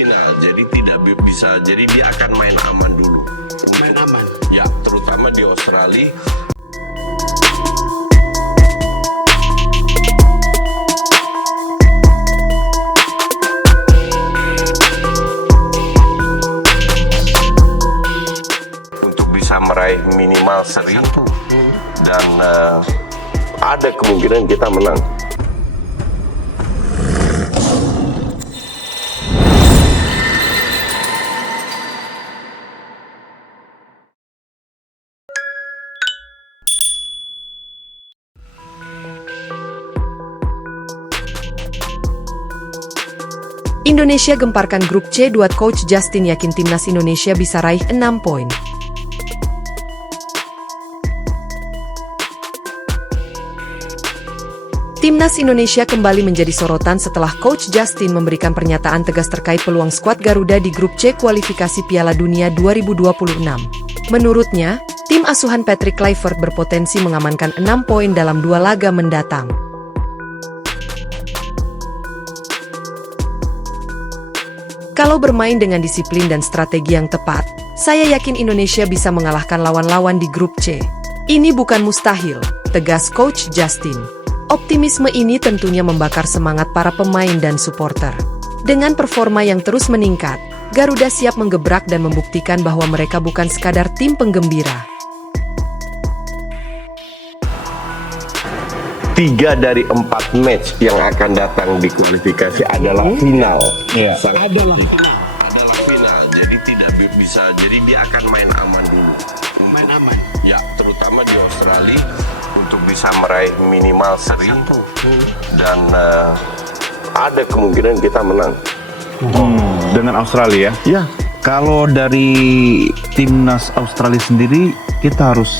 final, jadi tidak bisa, jadi dia akan main aman dulu. Main aman. Ya, terutama di Australia. Untuk bisa meraih minimal seri dan ada kemungkinan kita menang. Indonesia gemparkan grup C. Coach Justin yakin timnas Indonesia bisa raih 6 poin. Timnas Indonesia kembali menjadi sorotan setelah Coach Justin memberikan pernyataan tegas terkait peluang skuad Garuda di grup C kualifikasi Piala Dunia 2026. Menurutnya, tim asuhan Patrick Kluivert berpotensi mengamankan 6 poin dalam 2 laga mendatang. Kalau bermain dengan disiplin dan strategi yang tepat, saya yakin Indonesia bisa mengalahkan lawan-lawan di grup C. Ini bukan mustahil, tegas Coach Justin. Optimisme ini tentunya membakar semangat para pemain dan supporter. Dengan performa yang terus meningkat, Garuda siap menggebrak dan membuktikan bahwa mereka bukan sekadar tim penggembira. 3 dari 4 match yang akan datang di kualifikasi adalah final. Iya. Adalah final. Jadi tidak bisa. Jadi dia akan main aman dulu. Main aman. Ya, terutama di Australia untuk bisa meraih minimal seri dan ada kemungkinan kita menang. Dengan Australia. Ya, Kalau dari timnas Australia sendiri, kita harus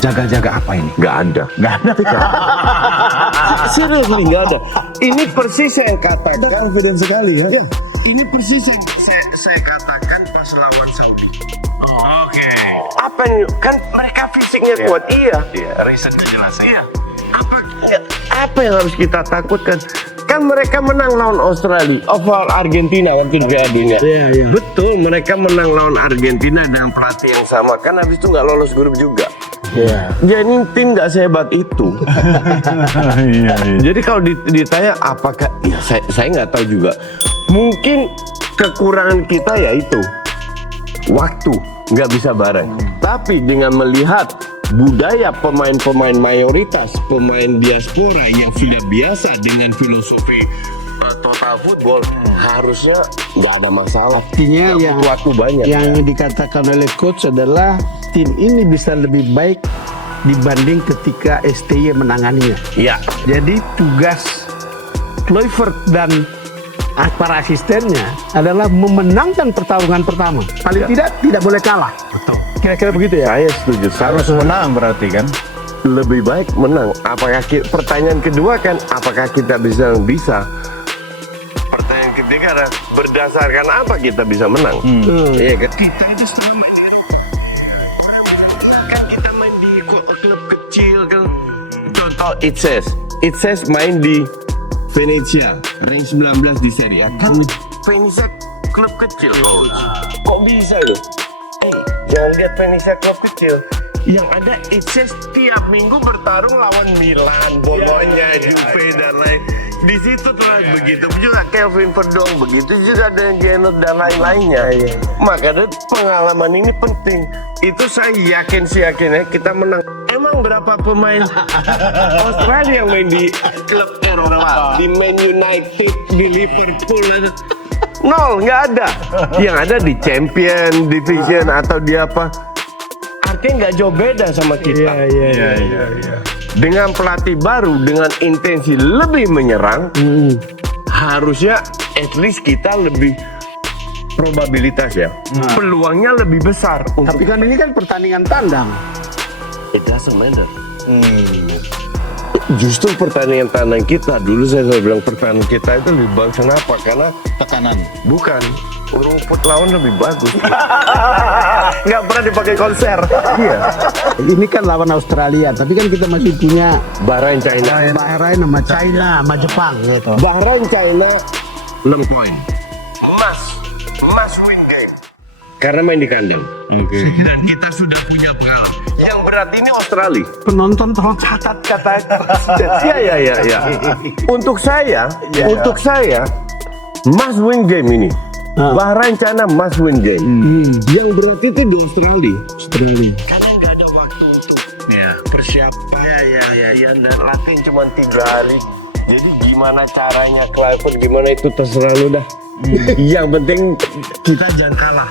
jaga-jaga apa ini? nggak ada. Nggak ada. Serius nih, nggak ada. Ini persis saya katakan. Confident sekali ya. Ini persis yang saya katakan pas lawan Saudi. Oke. Apa yang kan mereka fisiknya kuat, iya. Risetnya jelas. Iya. Apa yang harus kita takutkan? Kan mereka menang lawan Australia, Argentina waktu di Piala Dunia. Iya. Betul, mereka menang lawan Argentina dengan pelatih yang sama. Kan habis itu nggak lolos grup juga. Iya. Jadi tim nggak sehebat itu. Iya. Jadi kalau ditanya apakah, ya saya nggak tahu juga. Mungkin kekurangan kita yaitu waktu, nggak bisa bareng. Tapi dengan melihat budaya pemain-pemain mayoritas, pemain diaspora yang sudah biasa dengan filosofi total football, harusnya nggak ada masalah. Artinya Nggak yang butuh waktu banyak. yang dikatakan oleh coach adalah tim ini bisa lebih baik dibanding ketika STY menanganinya. Ya, Jadi tugas Kluivert dan para asistennya adalah memenangkan pertarungan pertama. Paling tidak boleh kalah. Betul. Kira-kira begitu ya. saya setuju. Harus menang berarti kan? Lebih baik menang. Apakah pertanyaan kedua kan, apakah kita bisa? Pertanyaan ketiga adalah berdasarkan apa kita bisa menang? Iya kan? Kita itu selalu main kan kita main di klub kecil kan. Contoh It says main di Venezia, rank 19 di Serie A. Kan Venezia klub kecil. Kok bisa itu? Jangan lihat Venezia klub kecil. Yang ada It says tiap minggu bertarung lawan Milan, Bologna, Juve dan lain. Di situ terus begitu juga Kelvin Verdong, begitu juga dengan Genot dan lain-lainnya. Makanya pengalaman ini penting. Itu saya yakin kita menang. Emang berapa pemain Australia yang main di klub Eropa, di Man United, di Liverpool? Nol, nggak ada. Yang ada di Champion Division atau di apa? Artinya nggak jauh beda sama kita. Iya. Dengan pelatih baru, dengan intensi lebih menyerang, harusnya at least kita lebih probabilitas ya, peluangnya lebih besar. Tapi kan ini kan pertandingan tandang. It doesn't matter. Justru pertandingan tandang kita, dulu saya selalu bilang pertandingan kita itu lebih bagus. Kenapa? Karena Tekanan. bukan rumput lawan lebih bagus. Nggak pernah dipakai konser. Iya. Ini kan lawan Australia, tapi kan kita masih punya Bahrain, China. Bahrain sama China sama Jepang gitu. Bahrain, China 6 poin. Emas must win game. Karena main di kandang. Dan kita sudah punya pengalaman. Yang berat ini Australia. Penonton tolong catat kata Ya. Untuk saya, must win game ini. Bahrain China must win game. Yang berat itu di Australia. Karena nggak ada waktu untuk persiapan. Ya, dan latihan cuma 3 hari. Jadi gimana caranya Clifford, gimana itu terserah lu dah. Yang penting kita jangan kalah.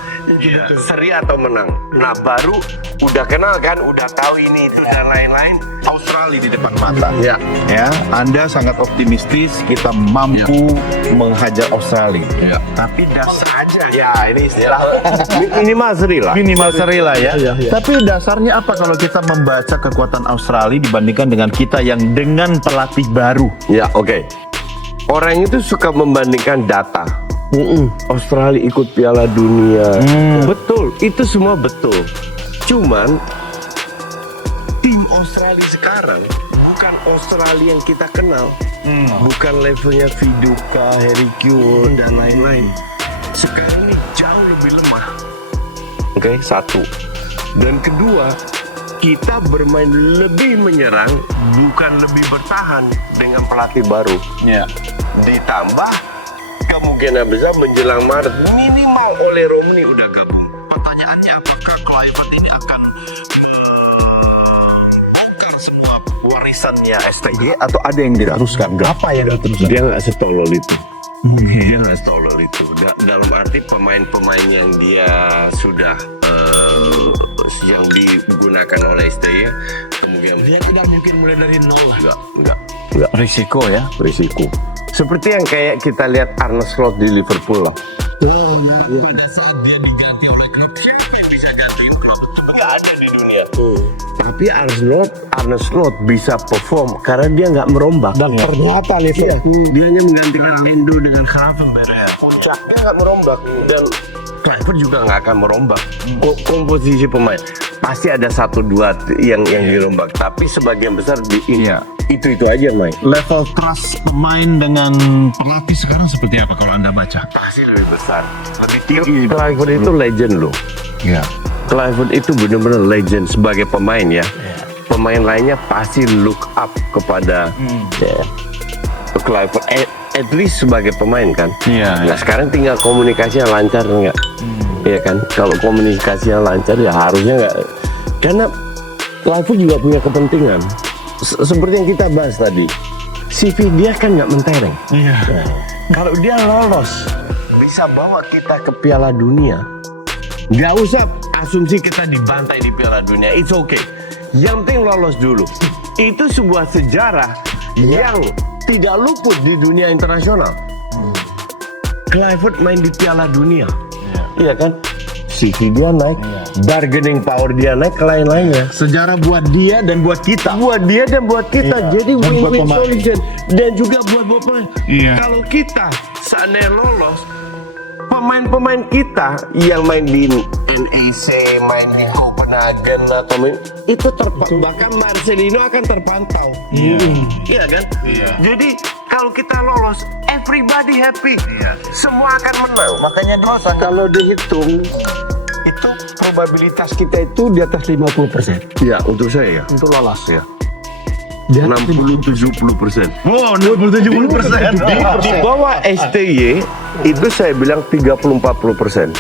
Seri atau menang. Nah baru udah kenal kan, udah tahu ini itu dan lain-lain. Australia di depan mata. Ya, Anda sangat optimistis kita mampu menghajar Australia. Tapi dasar aja. Ya ini istilah. Minimal seri lah. Minimal seri lah ya. Iya. Tapi dasarnya apa kalau kita membaca kekuatan Australia dibandingkan dengan kita yang dengan pelatih baru? Ya oke. Orang itu suka membandingkan data. Australia ikut Piala Dunia. Betul, itu semua betul. Cuman tim Australia sekarang bukan Australia yang kita kenal. Bukan levelnya Viduka, Harry Kewell dan lain-lain. Sekarang ini jauh lebih lemah. Oke, satu. Dan kedua, kita bermain lebih menyerang, bukan lebih bertahan dengan pelatih baru. Ditambah kemungkinan besar menjelang Maret minimal oleh Romney udah gabung. Pertanyaannya apakah Clifford ini akan bongkar semua warisannya STG Atau ada yang diteruskan? Apa yang terus? Dia nggak setolol itu. Dia nggak setolol itu. Dalam arti pemain-pemain yang dia sudah yang digunakan oleh STY kemungkinan Dia tidak mungkin mulai dari nol. enggak. Risiko ya. Risiko. Seperti yang kayak kita lihat Arne Slot di Liverpool lah. Pada saat dia diganti oleh klub, Siapa yang bisa gantiin klub? Nggak ada di dunia. Tapi Arne Slot bisa perform karena dia nggak merombak. dan ternyata Liverpool Dia hanya menggantikan Endo dengan Gravenberch. Puncak dia nggak merombak dan Clifford juga nggak akan merombak. Komposisi pemain pasti ada 1-2 yang dirombak. Tapi sebagian besar itu aja main. Level trust pemain dengan pelatih sekarang seperti apa kalau Anda baca? Pasti lebih besar, lebih tinggi. Clifford itu legend loh. Ya. Clifford itu benar-benar legend sebagai pemain ya. Pemain lainnya pasti look up kepada Clifford. At least sebagai pemain kan. Nah sekarang tinggal komunikasinya lancar nggak? Iya kan. Kalau komunikasinya lancar ya harusnya nggak. Karena Clifford juga punya kepentingan. Seperti yang kita bahas tadi, CV dia kan nggak mentereng. Kalau dia lolos, bisa bawa kita ke Piala Dunia. Nggak usah asumsi kita dibantai di Piala Dunia, it's okay. Yang penting lolos dulu. Itu sebuah sejarah yang tidak luput di dunia internasional. Clifford main di Piala Dunia, iya kan? CV dia naik, bargaining power dia naik, ke lain-lainnya. Sejarah buat dia dan buat kita. Buat dia dan buat kita, jadi Dan buat win-win pemain. solution. Dan juga buat pemain. Iya. Kalau kita seandainya lolos, pemain-pemain kita yang main di NEC, main di Copenhagen atau itu bahkan Marcelino akan terpantau. Iya kan? Jadi kalau kita lolos, everybody happy. Semua akan menang. makanya dulu kalau dihitung itu probabilitas kita itu di atas 50% Ya, untuk saya ya. untuk lolos Ya. Dia 60-70%. Oh, 70%. Di bawah STY itu saya bilang 30-40%.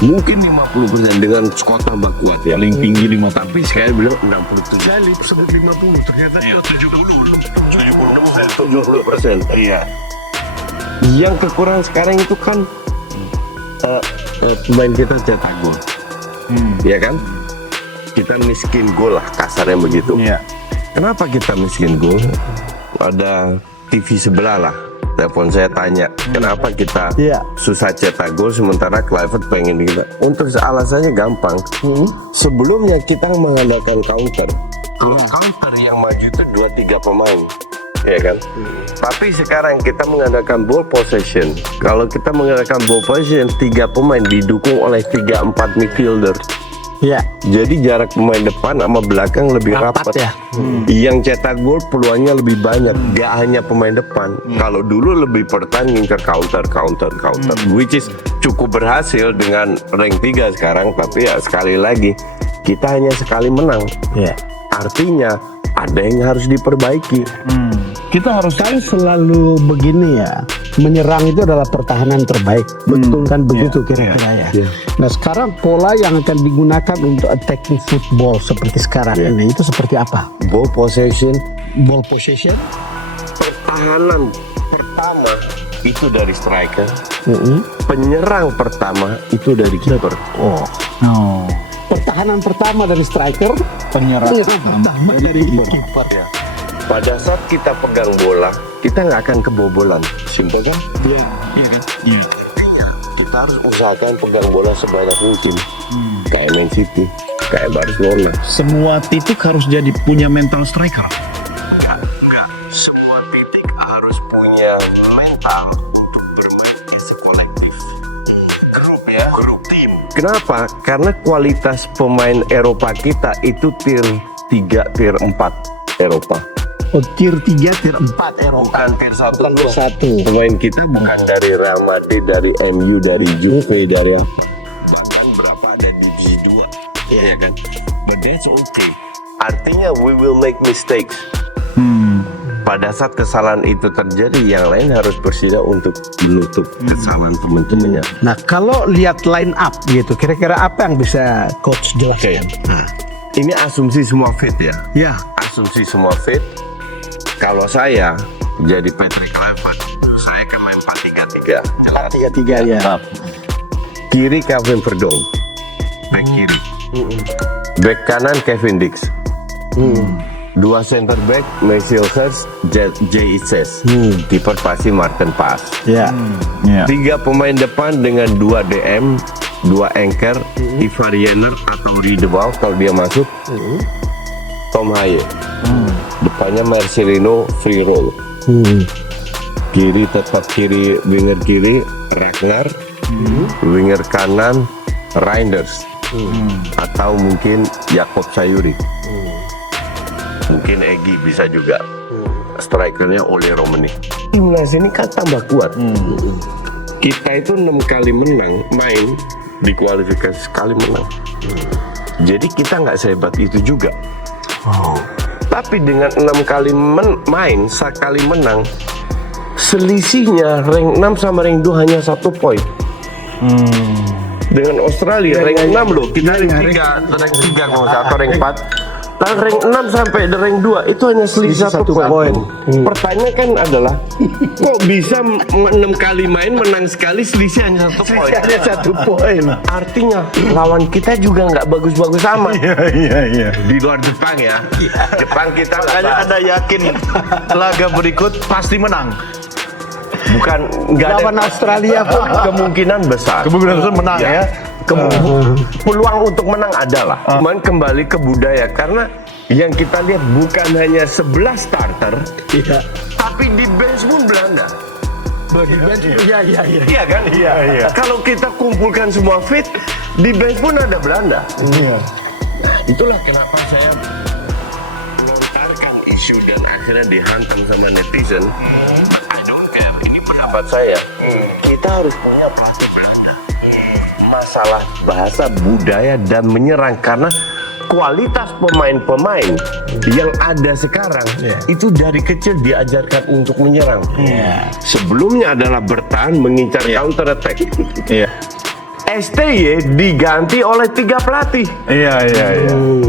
Mungkin 50% dengan skor tambah kuat ya. Paling tinggi 5 tahun. Tapi saya bilang 67. Saya sebut 50 ternyata 70%. Iya. Yang kekurangan sekarang itu kan pemain kita cetak gol. Ya kan? Kita miskin gol lah, kasarnya begitu. Iya. Kenapa kita miskin gol? Ada TV sebelah lah. Telepon saya tanya, kenapa kita susah cetak gol sementara Clifford pengen kita? Untuk alasannya gampang. Sebelumnya kita mengandalkan counter. Kalau counter yang maju itu 2-3 pemain, ya kan? Tapi sekarang kita mengandalkan ball possession. Kalau kita mengandalkan ball possession, 3 pemain didukung oleh 3-4 midfielder. ya Jadi jarak pemain depan sama belakang lebih rapat. ya Yang cetak gol peluangnya lebih banyak, gak hanya pemain depan. Kalau dulu lebih pertahan ngincer counter, which is cukup berhasil dengan rank 3 sekarang, tapi ya sekali lagi kita hanya sekali menang. Ya. Artinya ada yang harus diperbaiki. Kita harus kan selalu begini ya, menyerang itu adalah pertahanan terbaik. Betul kan begitu kira-kira ya. Nah sekarang pola yang akan digunakan untuk attacking football seperti sekarang ini itu seperti apa? Ball possession, pertahanan pertama itu dari striker, penyerang pertama itu dari kiper. Pertahanan pertama dari striker, penyerang pertama dari kiper. Ya. Pada saat kita pegang bola, kita nggak akan kebobolan. Simpel kan? Iya kan? Kita harus usahakan pegang bola sebanyak mungkin. Kayak Man City, kayak Barcelona. Semua titik harus jadi punya mental striker. Enggak. Semua titik harus punya mental untuk bermain as a kolektif. Grup ya, grup tim. Kenapa? Karena kualitas pemain Eropa kita itu tier 3, tier 4 Eropa. Oh, tier 3, tier 4 Eropa. Bukan tier 1. Bukan tier 1. Pemain kita bukan dari Real Madrid, dari MU, dari Juve, dari apa. Bahkan berapa ada divisi 2. Iya kan? But that's okay. Artinya we will make mistakes. Pada saat kesalahan itu terjadi, yang lain harus bersedia untuk menutup kesalahan teman-temannya. Nah kalau lihat line up gitu, kira-kira apa yang bisa coach jelaskan? Ini asumsi semua fit ya. Ya. Asumsi semua fit. Kalau saya jadi Patrick Kluivert, saya akan main 4-3-3. 4-3-3 ya. Kiri Kevin Verdonk, back kiri. Back kanan Kevin Dix. Dua center back Maceo Hurst, Jay Itzes. Kiper pasti Martin Paes. Ya. 3 pemain depan dengan 2 DM, 2 anchor, Ivar Jenner atau Riedewald kalau dia masuk. Tom Haye. Depannya Marcelino free roll. Kiri tetap kiri, winger kiri Ragnar. Winger kanan Reinders. Atau mungkin Jakob Sayuri. Mungkin Egy bisa juga. Strikernya Ole Romani. Timnas ini kan tambah kuat. Kita itu 6 kali menang main di kualifikasi, sekali menang. Jadi kita nggak sehebat itu juga. Tapi dengan 6 kali main, sekali menang, selisihnya rank 6 sama rank 2 hanya 1 poin. Dengan Australia rank 6 loh, kita rank 3 kalau atau rank 4. Dan rank 6 sampai rank 2 itu hanya selisih 1 poin. Pertanyaan kan adalah, kok bisa 6 kali main menang sekali selisih hanya 1 poin? Hanya 1 poin. Artinya lawan kita juga nggak bagus-bagus amat. Iya. Di luar Jepang ya. Jepang kita Makanya Anda yakin laga berikut pasti menang. bukan nggak Lawan ada Australia pun kemungkinan besar. Kemungkinan besar menang ya. Peluang untuk menang adalah. Cuman kembali ke budaya karena yang kita lihat bukan hanya 11 starter, tapi di bench pun Belanda. Iya kan? Iya. Kalau kita kumpulkan semua fit, di bench pun ada Belanda. Nah, itulah kenapa saya melontarkan isu dan akhirnya dihantam sama netizen. I don't care, ini pendapat saya. Kita harus punya bahasa Belanda. Masalah bahasa, budaya, dan menyerang karena kualitas pemain-pemain yang ada sekarang itu dari kecil diajarkan untuk menyerang. Sebelumnya adalah bertahan, mengincar counter attack. STY diganti oleh 3 pelatih. Iya.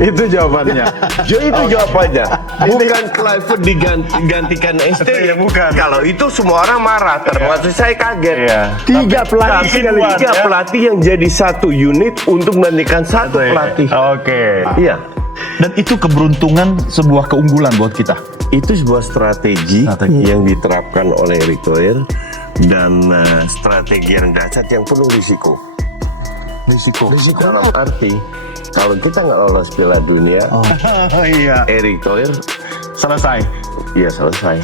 Itu jawabannya. Itu jawabannya. Bukan Kluivert digantikan STY. Bukan. Kalau itu semua orang marah, termasuk saya kaget. 3 pelatih. 3 pelatih yang jadi satu unit untuk menggantikan 1 pelatih. Oke. Iya. Dan itu keberuntungan, sebuah keunggulan buat kita. Itu sebuah strategi yang diterapkan oleh Erick Thohir dan strategi yang dahsyat yang penuh risiko. Risiko dalam arti kalau kita nggak lolos Piala Dunia, Iya. Erick Thohir Selesai. ya selesai.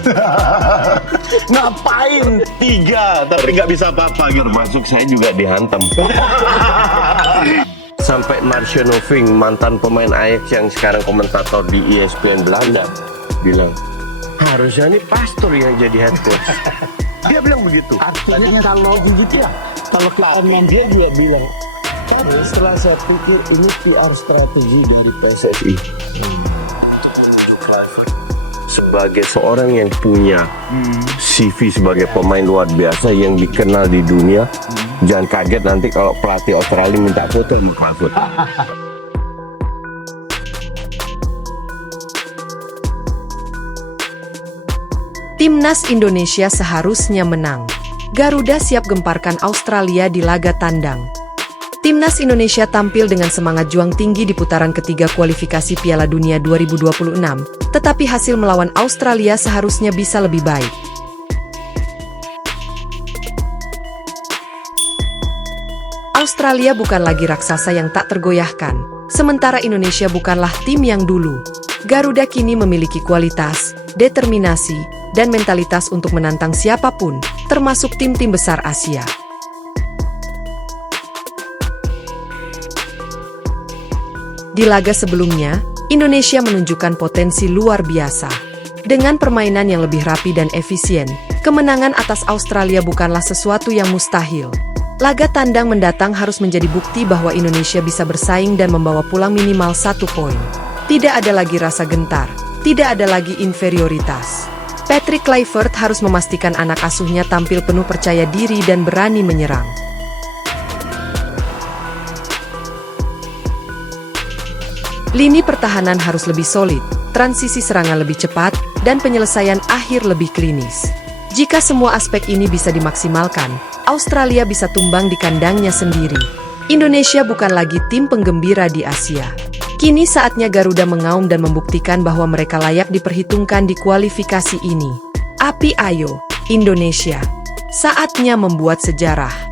Ngapain 3 tapi nggak bisa apa-apa gitu. Termasuk saya juga dihantam. Sampai Marcio Noving, mantan pemain Ajax yang sekarang komentator di ESPN Belanda, bilang, harusnya ini pastor yang jadi head coach. Dia bilang begitu. Artinya kalau begitu ya, kalau ke dia bilang, tapi setelah saya pikir ini PR strategi dari PSSI. Sebagai seorang yang punya CV sebagai pemain luar biasa yang dikenal di dunia, jangan kaget nanti kalau pelatih Australia minta foto sama Clifford. Timnas Indonesia seharusnya menang. Garuda siap gemparkan Australia di laga tandang. Timnas Indonesia tampil dengan semangat juang tinggi di putaran ketiga kualifikasi Piala Dunia 2026, tetapi hasil melawan Australia seharusnya bisa lebih baik. Australia bukan lagi raksasa yang tak tergoyahkan, sementara Indonesia bukanlah tim yang dulu. Garuda kini memiliki kualitas, determinasi, dan mentalitas untuk menantang siapapun, termasuk tim-tim besar Asia. Di laga sebelumnya, Indonesia menunjukkan potensi luar biasa. Dengan permainan yang lebih rapi dan efisien, kemenangan atas Australia bukanlah sesuatu yang mustahil. Laga tandang mendatang harus menjadi bukti bahwa Indonesia bisa bersaing dan membawa pulang minimal 1 poin. Tidak ada lagi rasa gentar, tidak ada lagi inferioritas. Patrick Kluivert harus memastikan anak asuhnya tampil penuh percaya diri dan berani menyerang. Lini pertahanan harus lebih solid, transisi serangan lebih cepat, dan penyelesaian akhir lebih klinis. Jika semua aspek ini bisa dimaksimalkan, Australia bisa tumbang di kandangnya sendiri. Indonesia bukan lagi tim penggembira di Asia. Kini saatnya Garuda mengaum dan membuktikan bahwa mereka layak diperhitungkan di kualifikasi ini. Api ayo, Indonesia. Saatnya membuat sejarah.